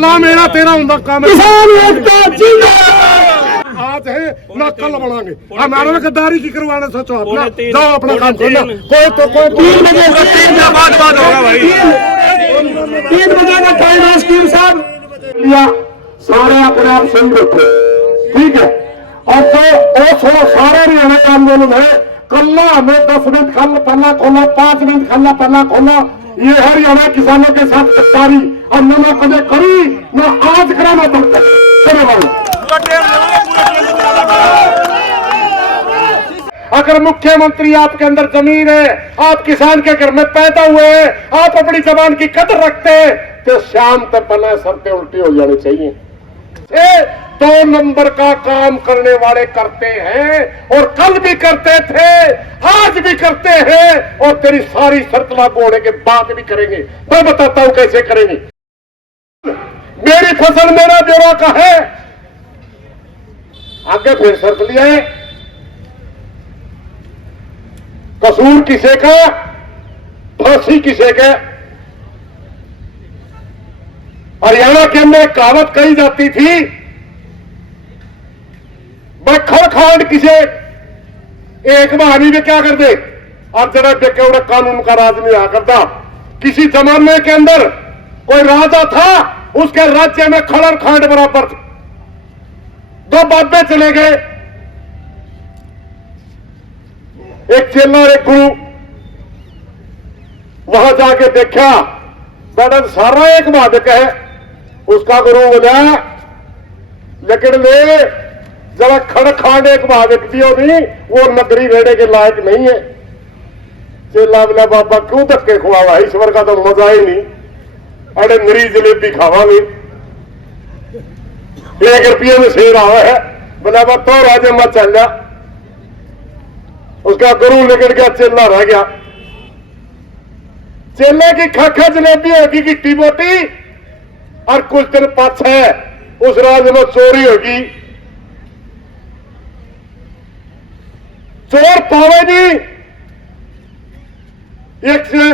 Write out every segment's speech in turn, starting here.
मेरा तेरा होंगे काम किसान एकता जिंदाबाद। आज है ना कल बढ़ाएंगे। हमारे में गद्दारी की करवाना सोचो अपना जाओ अपना काम करना। कोई तो कोई 3 बजे बाद होगा भाई 3 बजे का टाइम है स्कीम साहब लिया सारे अपने आप सही रखो ठीक है। और तो सारे हरियाणा का आंदोलन है कल्ला हमें 10 मिनट कल पन्ना खोला 5 मिनट खल्ला पन्ना खोला। ये हरियाणा किसानों के साथ गद्दारी हमने ना कभी करी ना आज करा ना तक चले वाले। अगर मुख्यमंत्री आपके अंदर जमीन है आप किसान के घर में पैदा हुए हैं आप अपनी जबान की कदर रखते हैं तो शाम तक पना सर पे उल्टी हो जानी चाहिए। 2 नंबर का काम करने वाले करते हैं और कल भी करते थे आज भी करते हैं और तेरी सारी शर्त लागू होने के बाद भी करेंगे। मैं बताता हूं कैसे करेंगे। मेरी फसल मेरा ब्यौरा का है आगे फिर शर्त लिया है कसूर किसे का फांसी किसे का। हरियाणा के अंदर कहावत कही जाती थी बखर खांड किसे एक बहानी में क्या कर दे और जरा देखे उड़ा कानून का राज नहीं आ करता। किसी जमाने के अंदर कोई राजा था उसके राज्य में खड़र खांड बराबर 2 बाबे चले गए एक चेला और एक गुरु। वहां जाके देखा बड़ा सारा एक बाधक है उसका गुरु बोला लेकिन ले जरा खड़खांड एक बाधक दियो नहीं वो नगरी रहने के लायक नहीं है। चेला बोला बाबा क्यों धक्के खुआवा ईश्वर का तो मजा ही नहीं अरे नरी जलेबी खावांगे 1 रुपये में शेर आवा है बोला बा तो राजे मत चल जा। उसका गुरु लेकर गया चेला रह गया। चेले की खाखा जलेबी होगी गिट्टी मोटी और कुछ दिन पाछे उस राज में चोरी होगी। चोर पावे नहीं एक से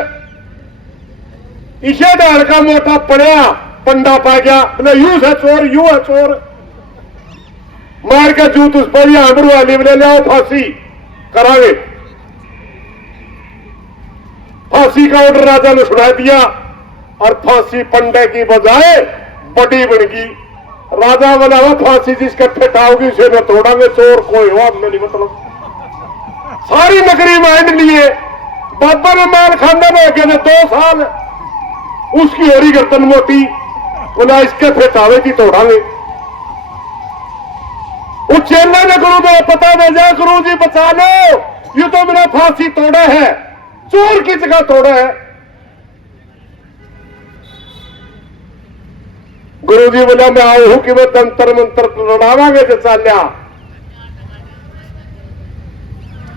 इसे डाल का मोटा पड़िया पंडा पा गया बोले यूं है चोर मार के जूत उस पर आमरू वाली बोले ले आओ फांसी करावे। फांसी का ऑर्डर राजा ने सुना दिया और फांसी पंडे की बजाय बड़ी बन गई। राजा बोला फांसी जिसके फेटाओगी उसे न तोड़ांगे चोर कोई हो हमने नहीं मतलब सारी नगरी माइंड लिए बाबा ने माल खाने में गए 2 साल उसकी होरी गर्दन मोटी बोला इसके फेटावे की तोड़ांगे। उस चेला ने गुरु को पता भेजा गुरु जी बचा लो ये तो मेरा फांसी तोड़ा है चोर की जगह तोड़ा है। गुरु जी बोला मैं आऊ हूं कि मैं तंत्र मंत्र लड़ावांगे जो चाल्या।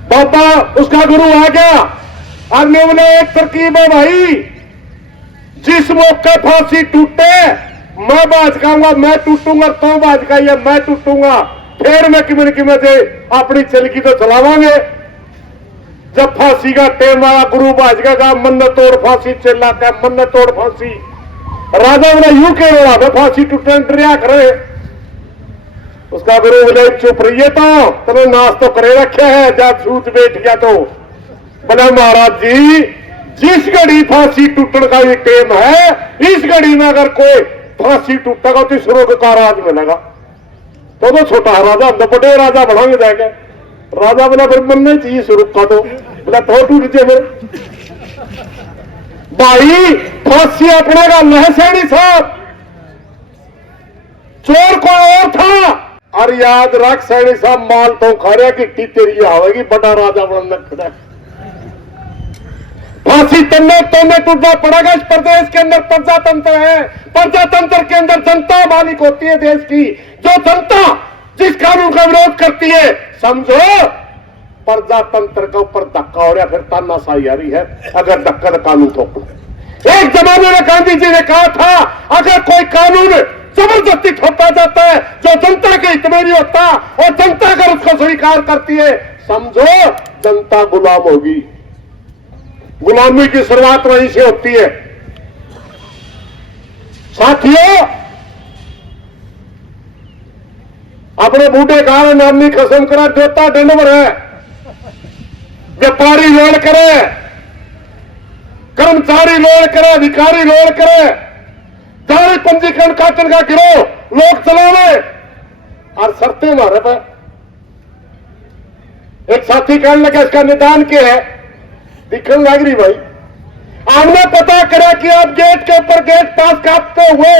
बाबा उसका गुरु आ गया और मैं बोला एक तरकीब है भाई जिस मौके फांसी टूटे मैं बाज खाऊंगा मैं टूटूंगा तो बाज का या मैं टूटूंगा फिर मैं किमें से अपनी चलकी तो चलावांगे। जब फांसी का टेम आया गुरु बाजगा का मन तोड़ फांसी चला का मन तोड़ फांसी। राजा बोला यूं के रोड़ा था फांसी टूटने डरिया करे। उसका गुरु बोले चुप रहिए तो तने नाश तो करे रखे है जब सूत बैठ गया तो। बोला महाराज जी जिस घड़ी फांसी टूटने का ये टेम है इस घड़ी में अगर कोई फांसी टूटेगा तो स्वर्ग का राज मिलेगा तो छोटा राजा हम तो बड़े राजा बढ़ाएंगे जाएंगे। राजा बोला फिर मन नहीं चाहिए स्वरूप का तो बोला तो टूट जाए भाई फांसी अपने का लहसैनी साहब चोर कोई और था। और याद रख सैनी साहब माल तो खा रहा कि तेरी आवेगी बड़ा राजा बनना खड़ा। फांसी तन्ने टूटना पड़ेगा। इस प्रदेश के अंदर प्रजातंत्र है प्रजातंत्र के अंदर जनता मालिक होती है देश की। जो जनता जिस कानून का विरोध करती है समझो प्रजातंत्र के ऊपर धक्का हो रहा फिर तानाशाही आ रही है। अगर धक्का तो कानून थोपो। एक जमाने में गांधी जी ने कहा था अगर कोई कानून जबरदस्ती थोपा जाता है जो जनता के हित में नहीं होता और जनता अगर उसको स्वीकार करती है समझो जनता गुलाम होगी। गुलामी की शुरुआत वहीं से होती है। साथियों अपने बूढ़े कहा नानी कसम करा जोता डंडवर है, व्यापारी लोन करे, कर्मचारी लोन करे, अधिकारी लोन करे, जारी पंजीकरण काटन का गिरो लोग चलावे और शर्तें मारे पे। एक साथी कहने लगा इसका निदान क्या है, दिखने लग रही भाई। हमने पता करा कि आप गेट के ऊपर गेट पास काटते हुए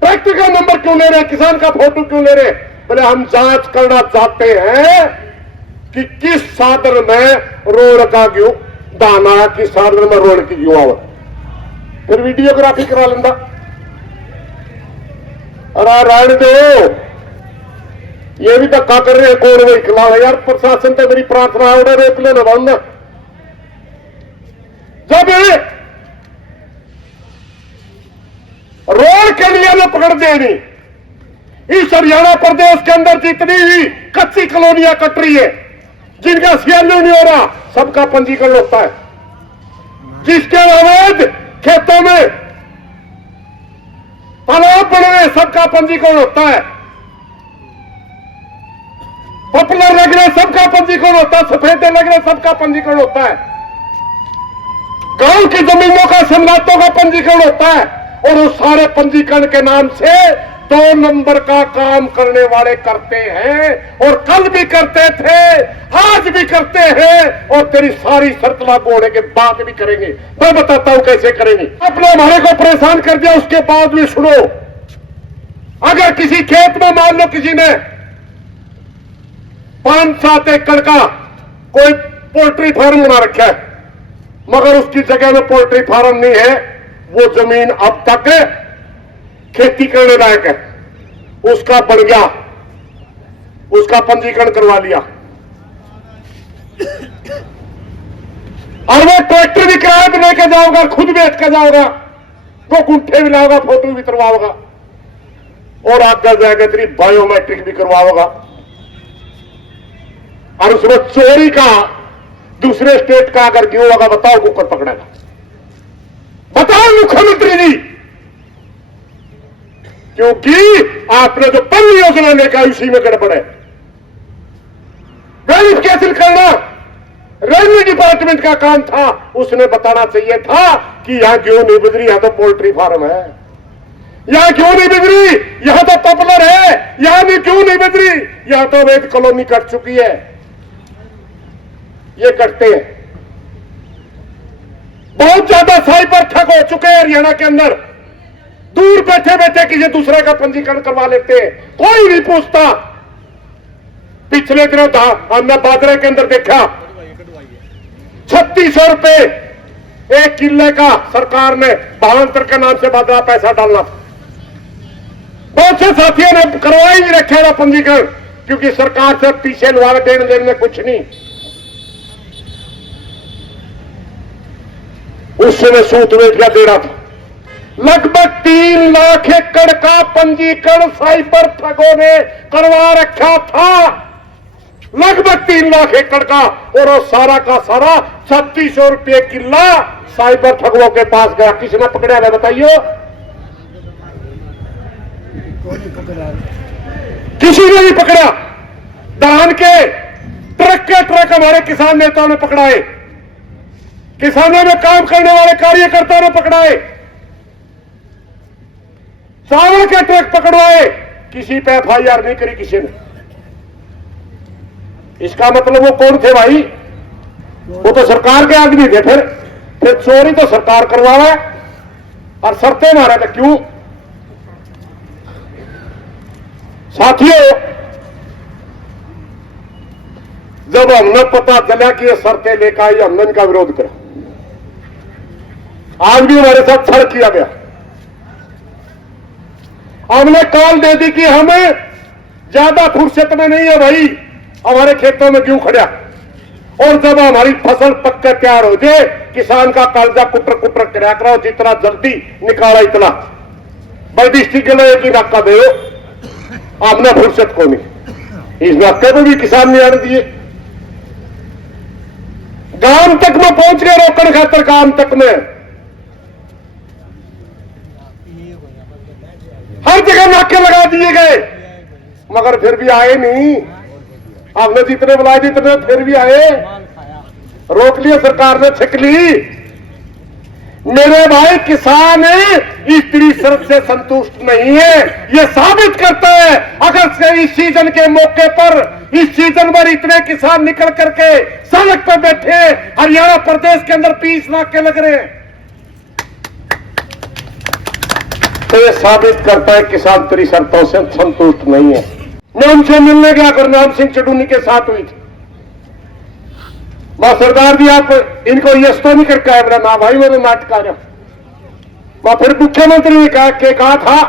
ट्रैक्टर का नंबर क्यों ले रहे, किसान का फोटो क्यों ले रहे। बोले हम जांच करना चाहते हैं कि किस साधन में रोड का क्यों दाना, किस साधन में रोड की क्यों आवत, फिर वीडियोग्राफी करा लेंदा। अरे रहने दो, ये भी धक्का कर रहे हैं कौन वही खिलाड़ा यार। प्रशासन तो मेरी प्रार्थना है उन्हें रोक लेना बनना। जब रोड के लिए न पकड़ देनी, इस हरियाणा प्रदेश के अंदर जितनी भी कच्ची कॉलोनियां कट रही है, जिनका सीएलयू नहीं हो रहा, सबका पंजीकरण होता है। जिसके अवैध खेतों में तालाब बन रहे, सबका पंजीकरण होता है। पॉपुलर लग रहे, सबका पंजीकरण होता है। सफेदे लग रहे, सबका पंजीकरण होता है। गांव की जमीनों का सम्राटों का पंजीकरण होता है। और उस सारे पंजीकरण के नाम से 2 नंबर का काम करने वाले करते हैं, और कल भी करते थे, आज भी करते हैं, और तेरी सारी शर्त लागू होने के बाद भी करेंगे। मैं बताता हूं कैसे करेंगे। आपने हमारे को परेशान कर दिया, उसके बाद भी सुनो। अगर किसी खेत में मान लो किसी ने 5-7 एकड़ का कोई पोल्ट्री फार्म बना रखा है, मगर उसकी जगह में पोल्ट्री फार्म नहीं है, वो जमीन अब तक खेती करने लायक है, उसका बन गया, उसका पंजीकरण करवा लिया, और वो ट्रैक्टर भी किराए पे लेके जाओगा, खुद बेच के जाओगा, वो गुंठे भी लाओगा, फोटो भी करवाओगा, और आगे जाएगा तेरी बायोमेट्रिक भी करवाओगा। और उसमें चोरी का दूसरे स्टेट का अगर क्यों होगा, बताओ कुकर पकड़ेगा, बताओ मुख्यमंत्री जी। क्योंकि आपने जो पन योजना लेकर उसी में गड़बड़ है। वेरिफिकेशन करना रेलवे डिपार्टमेंट का काम था, उसने बताना चाहिए था कि यहां क्यों नहीं बिगड़ी, यहां तो पोल्ट्री फार्म है, यहां क्यों नहीं बिगड़ी, यहां तो पॉपुलर है, यहां भी क्यों नहीं बिगड़ी, यहां तो अवैध कॉलोनी कट चुकी है। ये करते हैं। बहुत ज्यादा साइबर ठग हो चुके हैं हरियाणा के अंदर। दूर बैठे बैठे किसी दूसरे का पंजीकरण करवा लेते हैं, कोई नहीं पूछता। पिछले दिनों हमने बादरे के अंदर देखा 3600 रुपए एक किले का सरकार ने भावांतर के नाम से बादरा पैसा डालना। बहुत से साथियों ने करवा ही नहीं रखे था पंजीकरण, क्योंकि सरकार से पीछे लुआ देने देने में कुछ नहीं। उस समय सूत वेठिया दे रहा था। लगभग 3 लाख एकड़ का पंजीकरण साइबर ठगों ने करवा रखा था, लगभग 3 लाख एकड़ का, और वो सारा का सारा 3600 रुपये किला साइबर ठगों के पास गया। किसने पकड़ा है बताइए? किसी ने नहीं पकड़ा। धान के ट्रक हमारे किसान नेताओं ने पकड़ाए, किसानों में काम करने वाले कार्यकर्ताओं ने पकड़ाए, चावल के ट्रक पकड़वाए, किसी पे एफआईआर नहीं करी किसी ने। इसका मतलब वो कौन थे भाई? वो तो सरकार के आदमी थे। फिर चोरी तो सरकार करवावे और शर्तें मारे थे। क्यों साथियों? जब हमने पता चला कि ये शर्तें लेकर आई, हमने इनका विरोध करा। आज भी हमारे साथ छल किया गया। हमने कॉल दे दी कि हमें ज्यादा फुर्सत में नहीं है भाई, हमारे खेतों में क्यों खड़ा। और जब हमारी फसल पककर तैयार हो जाए, किसान का कालजा कुटर कुटर करा कराओ, जितना जल्दी निकाला इतना। भाई डिस्ट्रिक्ट के लिए एक ही नाका दे, आपने फुर्सत को नहीं। इस नाके को भी किसान ने आने दिए। गांव तक में पहुंच गए, रोकड़ खातर गांव तक में हर जगह नाके लगा दिए गए। मगर फिर भी आए नहीं। आपने जितने बुलाए जितने फिर भी आए, रोक लिया सरकार ने, छिक ली। मेरे भाई किसान स्त्री शर्त से संतुष्ट नहीं है। यह साबित करता है अगर इस सीजन के मौके पर, इस सीजन पर इतने किसान निकल करके सड़क पर बैठे, हरियाणा प्रदेश के अंदर 20 लाख के लग रहे हैं, तो यह साबित करता है किसान तेरी शर्तों से संतुष्ट नहीं है। मैं उनसे मिलने गया गुरनाम सिंह चडूनी के साथ हुई थी। वहां सरदार जी आप इनको यश तो नहीं करके आए? मेरा ना भाई मेरे नाटक आ रहा। वहां फिर मुख्यमंत्री ने कहा था,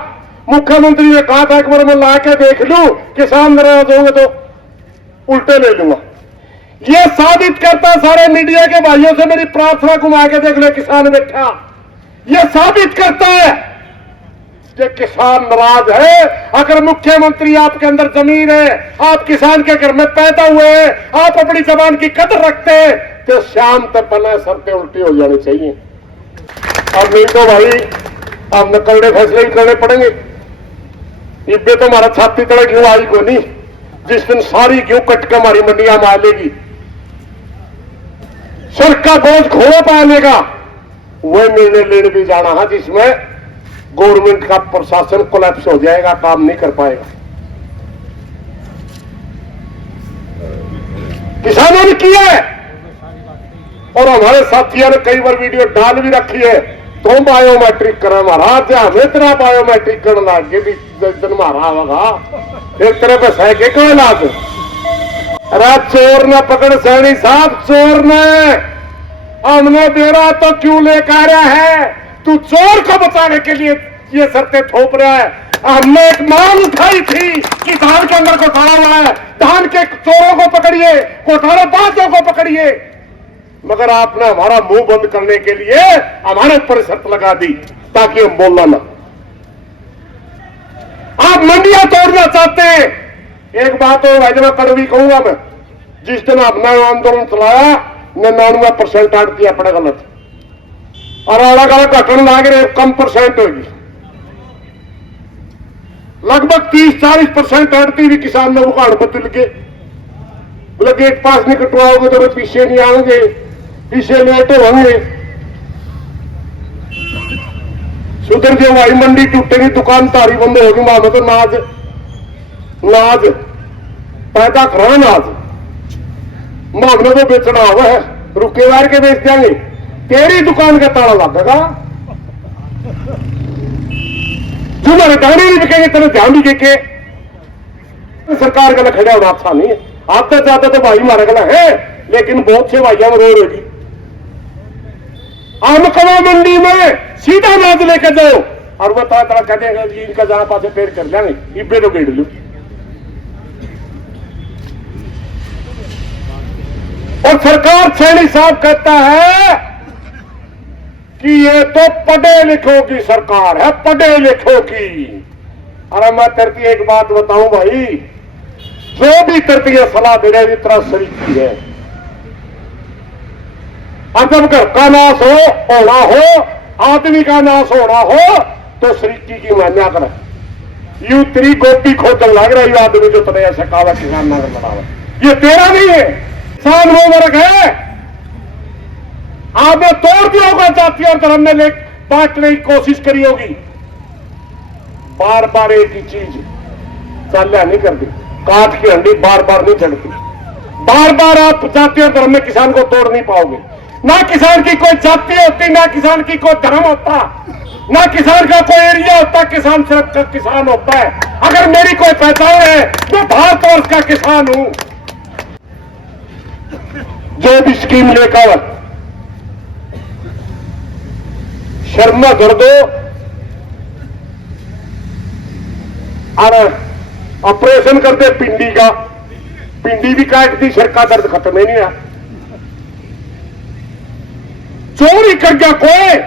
मुख्यमंत्री ने कहा था एक बार मैं ला के देख लूं, किसान नाराज होंगे तो उल्टे ले लूंगा। यह साबित करता, सारे मीडिया के भाइयों से मेरी प्रार्थना घुमा के देख ले किसान बैठा, यह साबित करता है कि किसान नाराज है। अगर मुख्यमंत्री आपके अंदर जमीन है, आप किसान के घर में पैदा हुए हैं, आप अपनी जबान की कदर रखते हैं, तो शाम तक पना सर पे उल्टी हो जानी चाहिए। अब नहीं तो भाई आपने कड़े फैसले भी करने पड़ेंगे। इब्बे तो हमारा छाती तड़े क्यों आई को नहीं, जिस दिन सारी क्यों कट के हमारी मंडियां मार लेगी, सर का बोझ घोड़ा पालेगा, वह निर्णय लेने भी जाना है जिसमें गवर्नमेंट का प्रशासन कोलैप्स हो जाएगा, काम नहीं कर पाएगा। किसानों ने किया है और हमारे साथियों ने कई बार वीडियो डाल भी रखी है। तो बायोमेट्रिक करें महाराज, हमें तेरा बायोमेट्रिक करने लगे भी दिन मारा होगा, फिर तेरे पे सह के क्यों इलाज? अरे चोर ने पकड़ सैनी साहब, चोर ने हमने दे रहा तो क्यों लेकर आ रहा है? तू चोर को बचाने के लिए ये शर्तें थोप रहा है। हमने एक मांग उठाई थी कि धान के अंदर घोटाला हुआ है, धान के चोरों को पकड़िए, घोटालेबाजों को पकड़िए, मगर आपने हमारा मुंह बंद करने के लिए हमारे ऊपर शर्त लगा दी ताकि हम बोलना ना। आप मंडियां तोड़ना चाहते हैं। एक बात और भाई मैं कड़वी कहूंगा, मैं जिस दिन अपना आंदोलन चलाया 99% आड़ती अपने गलत और अलग अलग घटन लाग रहे कम परसेंट होगी, लगभग 30-40% आड़ती भी किसान ने उखाड़ बदल के बोले गेट पास नहीं कटवाओगे तो पीछे नहीं आओगे, पीछे लेट होंगे। सुधर जो भाई मंडी टूटेगी, दुकान तारी बंद होगी, वहां में तो नाज पैदा करा, नाज मामले तो बेचना हुआ है, रुकेदार के बेच देंगे, तेरी दुकान का ताला लगेगा। तुम्हारे दाने नहीं बिकेंगे, तेरे ध्यान भी के सरकार का खड़ा होना अच्छा नहीं है। आपसे ज्यादा तो भाई हमारे गला है, लेकिन बहुत से भाइयों में रो होगी। आमकवा मंडी में सीधा नाज लेकर जाओ और वो तरह तरह कहते हैं कि इनका जहां पासे पेड़ कर लेंगे, इब्बे तो गेड़ लो। और सरकार सैनी साहब कहता है कि ये तो पढ़े लिखों की सरकार है, पढ़े लिखों की। अरे मैं तेरे एक बात बताऊं भाई, जो भी तेरे सलाह दे रहे इतना शरीकी है। अब जब घर का नाश होना हो, आदमी का नाश होना हो, तो शरीकी की मान्या करे। यू तेरी गोपी खोदन लग रहा है आदमी जो तेरे ऐसा काला किसान ना बनावा, ये तेरा नहीं है, किसान वो वर्ग है। आपने तोड़ दिया होगा जाति और धर्म में ले बांटने की कोशिश करी होगी, बार बार एक ही चीज चाल्या नहीं करती, काट की हंडी बार बार नहीं चढ़ती। बार बार आप जाति और धर्म में किसान को तोड़ नहीं पाओगे। ना किसान की कोई जाति होती, ना किसान की कोई धर्म होता, ना किसान का कोई एरिया होता, किसान सिर्फ किसान होता है। अगर मेरी कोई पहचान है, मैं भारतवर्ष का किसान हूं। जो भी स्कीम लेकर शर्मा कर दो, अरे ऑपरेशन कर दे पिंडी का, पिंडी भी काट दी, सिर का दर्द खत्म ही नहीं है। चोरी कर गया कोई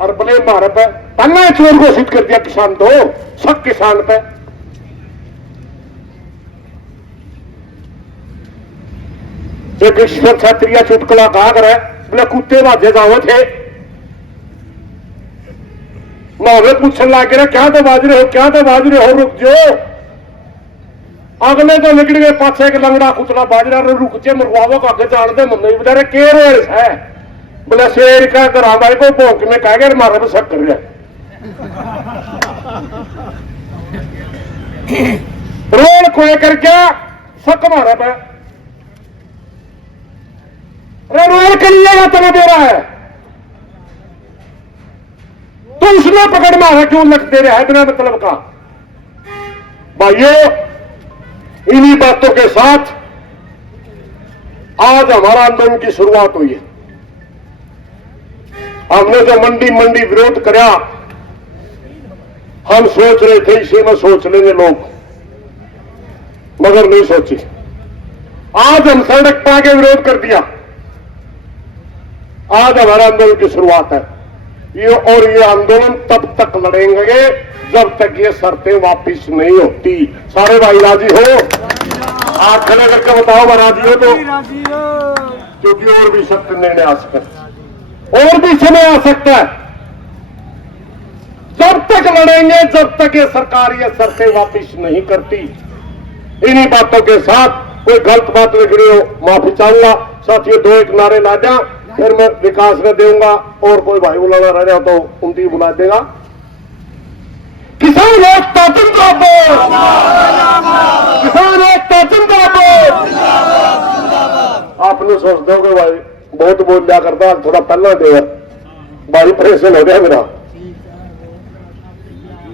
और बोले मारे पे पन्ना चोर घोषित कर दिया किसान, तो सब किसान पे। एक ईश्वर छात्रिया चुटकुला कहा करे, बोले कुत्ते बाजे जाओ थे, मैं हमें पूछने लग गया क्या तो बाज रहे हो, क्या तो बाज रहे हो, रुक जो। अगले तो निकल गए पाछे एक लंगड़ा कुतला बाजरा रुक जे मरवावो को आगे जानते मम्मी बेचारे के रोज है बोले शेर का घर भाई को भोंक में कह गए मारा भी सब कर रहा रोल खोए कर क्या सक मारा पे रोल के लिए तना दे रहा है तो उसने पकड़ मारा क्यों लग दे रहा है बिना मतलब का। भाइयों इन्हीं बातों के साथ आज हमारा आंदोलन की शुरुआत हुई है। हमने जो मंडी मंडी विरोध कराया हम सोच रहे थे इसी में सोच लेंगे लोग, मगर नहीं सोची। आज हम सड़क पर आके विरोध कर दिया। आज हमारा आंदोलन की शुरुआत है ये आंदोलन तब तक लड़ेंगे जब तक ये शर्तें वापिस नहीं होती। सारे भाई राजी हो? आप खड़े करके बताओ मैं राजी हो तो, क्योंकि और भी सख्त निर्णय आ सकता है, और भी समय आ सकता है। जब तक लड़ेंगे जब तक ये सरकार ये शर्तें वापिस नहीं करती। इन्हीं बातों के साथ कोई गलत बात निकली हो माफी चाहूंगा। साथियों दो एक नारे ला जा फिर मैं विकास ने दूंगा, और कोई भाई बुलाना रह जाओ तो उनकी बुला देगा। किसान एकता जिंदाबाद, किसान एकता जिंदाबाद। आपने सोच दो कि भाई बहुत बोल लिया करता, थोड़ा पहला दे भाई परेशान हो गया मेरा।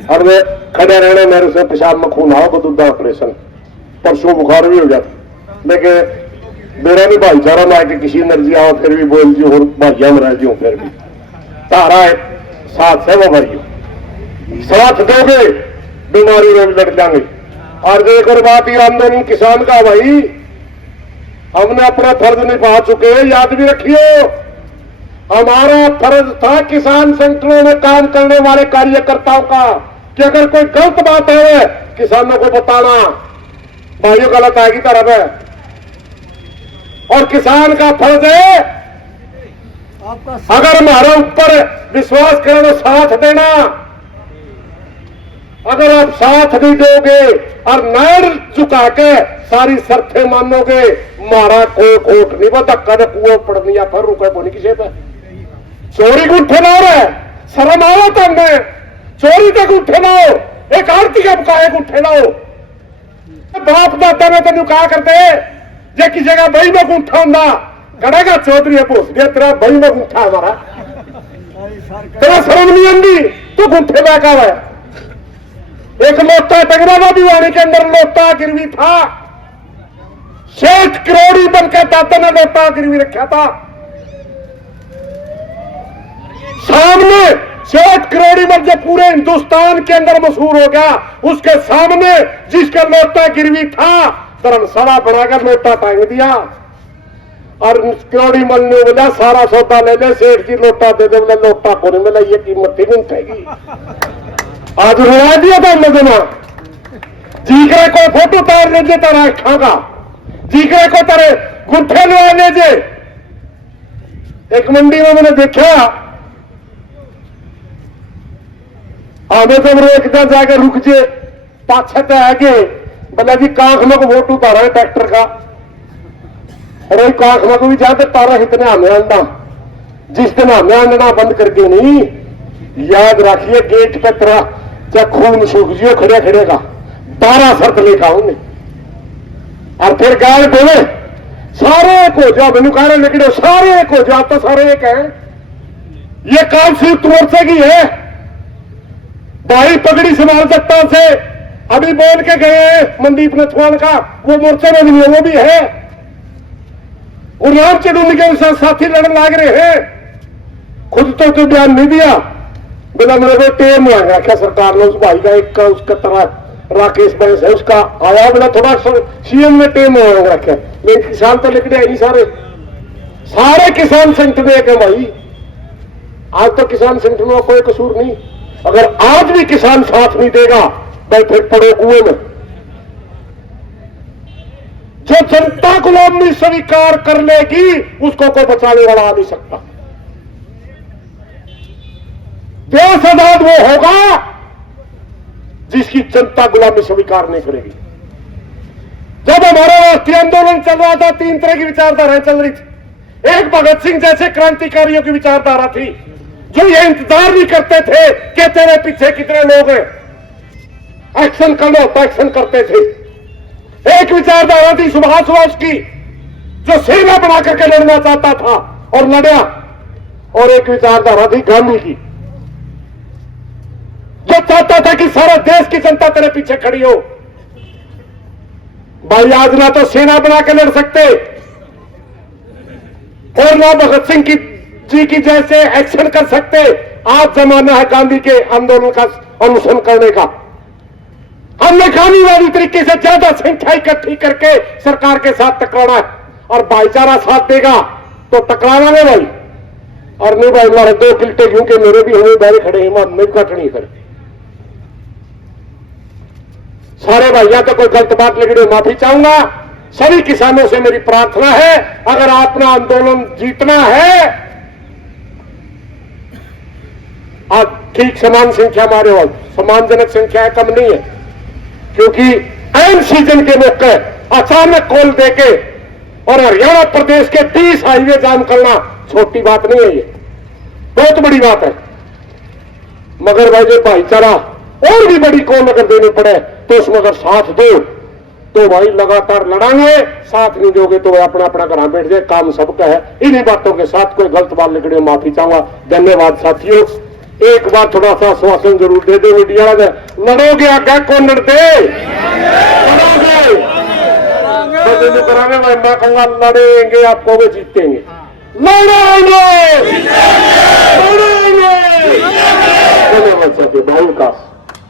और वे खड़े रहने मेरे से पेशाब में खून आओ तो दूधा ऑपरेशन, परसों बुखार भी हो जाता। लेकिन मेरा भी भाईचारा में आके किसी एनर्जी आओ फिर भी बोल जी और भाइया में रह जी फिर भी तारा है साथ है वो भाइयों साथ दोगे बीमारी में भी लड़ जाएंगे। और एक और बात ये आंदोलन किसान का भाई हमने अपना फर्ज निभा चुके हैं, याद भी रखिए। हमारा फर्ज था किसान संगठनों में काम करने वाले कार्यकर्ताओं का कि अगर कोई गलत बात है किसानों को बताना। भाइयों गलत आएगी तरफ है और किसान का फर्ज है अगर हमारे ऊपर विश्वास करें तो साथ देना। अगर आप साथ नहीं दोगे और नैर चुका के सारी शर्तें मानोगे मारा कोट नहीं वो धक्का ने कुआ पड़नी या फिर रुके बोनी किसी पे चोरी को उठे लाओ रे शर्म आओ तो हमें चोरी तक उठे लाओ एक आरती का बुकाए को उठे लाओ। बाप दादा ने तेन कहा करते जे किसी का बही में गुंठा होंगे कड़ेगा चौधरी है पोस दिया तेरा बही में गुंठा हमारा तेरा शर्म नहीं आंदी तो गुंठे में का है। एक लोटा टंगरा दीवानी के अंदर लोटा गिरवी था 60 करोड़ बनकर दादा ने लोटा गिरवी रखा था सामने 60 करोड़ बन जो पूरे हिंदुस्तान के अंदर मशहूर हो गया उसके सामने जिसका लोटा गिरवी था धर्मशाला बनाकर लोटा टांग दिया और करोड़ी मल ने बोला सारा सौदा ले ले सेठ जी लोटा दे दे बोले लोटा को नहीं मिला ये कीमत ही नहीं उठेगी। आज रुला दिया था मजना जीकरे को फोटो तार ले तेरा खागा जीकरे को तेरे गुंठे लगा ले जे। एक मंडी में मैंने देखा हमें तो एकदम जाके रुक जे पाछे तो आगे बोला जी कांख में को वोट उतारा है ट्रैक्टर का और वही कांख में को भी जाते तारा इतने हमें आना जिस दिन हमें आना बंद करके नहीं याद रखिए गेट पे तेरा चाहे खून सूख जियो खड़े खड़े का 12 शर्त लेकर आऊंगे और फिर गाय बोले सारे एक हो जाओ मैनू कह रहे निकले सारे एक हो जाओ तो सारे एक है। ये काम संयुक्त मोर्चे की है भाई पगड़ी संभाल सकता से अभी बोल के गए हैं मनदीप नथवाल का वो मोर्चे में भी नहीं है वो भी है और राम चंदू के साथ साथी लड़ने लाग रहे हैं खुद तो कोई बयान नहीं दिया बोला मेरे को टेम लगा क्या सरकार ने उस भाई का एक का उसका तरह राकेश बैस है उसका आया बोला थोड़ा सीएम ने टेम रखा लेकिन किसान तो लिख दिया नहीं सारे किसान संगठन एक है भाई। आज तो किसान संगठनों का कोई कसूर नहीं अगर आज भी किसान साथ नहीं देगा बैठे पड़े कुएं में। जो जनता गुलामी स्वीकार कर लेगी उसको कोई बचाने वाला आ नहीं सकता। देश आजाद वो होगा जिसकी जनता गुलामी स्वीकार नहीं करेगी। जब हमारा राष्ट्रीय आंदोलन चल रहा था, 3 तरह की विचारधाराएं चल रही थी। एक भगत सिंह जैसे क्रांतिकारियों की विचारधारा थी, जो ये इंतजार नहीं करते थे कि तेरे पीछे कितने लोग हैं, एक्शन करना होता एक्शन करते थे। एक विचारधारा थी सुभाष बोस की, जो सेना बना करके लड़ना चाहता था और लड़ा। और एक विचारधारा थी गांधी की, जो चाहता था कि सारा देश की जनता तेरे पीछे खड़ी हो। भाई आज ना तो सेना बना के लड़ सकते और ना भगत सिंह जी की जैसे एक्शन कर सकते। आज जमाना है गांधी के आंदोलन का अनुसरण करने का। हमने गांधीवादी तरीके से ज्यादा संख्या इकट्ठी करके सरकार के साथ टकराना है, और भाईचारा साथ देगा तो टकराना नहीं भाई। और नहीं भाई हमारे 2 किल्टे क्योंकि मेरे भी हुए बैरे खड़े हैं, नहीं कटनी फिर। सारे भाइयों तो कोई गलत बात लगी माफी चाहूंगा। सभी किसानों से मेरी प्रार्थना है, अगर अपना आंदोलन जीतना है, आप ठीक समान संख्या मारे हो, सम्मानजनक संख्या है, कम नहीं है। क्योंकि एन सीजन के मौके अचानक कॉल देके और हरियाणा प्रदेश के 30 हाईवे जाम करना छोटी बात नहीं है, ये बहुत बड़ी बात है। मगर भाई जो भाईचारा और भी बड़ी कॉल अगर देनी पड़े तो उसमें अगर साथ दो तो भाई लगातार लड़ांगे, साथ नहीं दोगे तो अपना अपना घर बैठ जाए। काम सबका है। इन्हीं बातों के साथ कोई गलत बात निकले माफी चाहूंगा। धन्यवाद साथियों। एक बार थोड़ा सा आश्वासन जरूर दे दे मीडिया में, लड़ोगे आगे कौन लड़ते कराने मैं कहूंगा लड़ेंगे, आपको वो जीतेंगे। लड़ेंगे धन्यवाद साथी भाई का।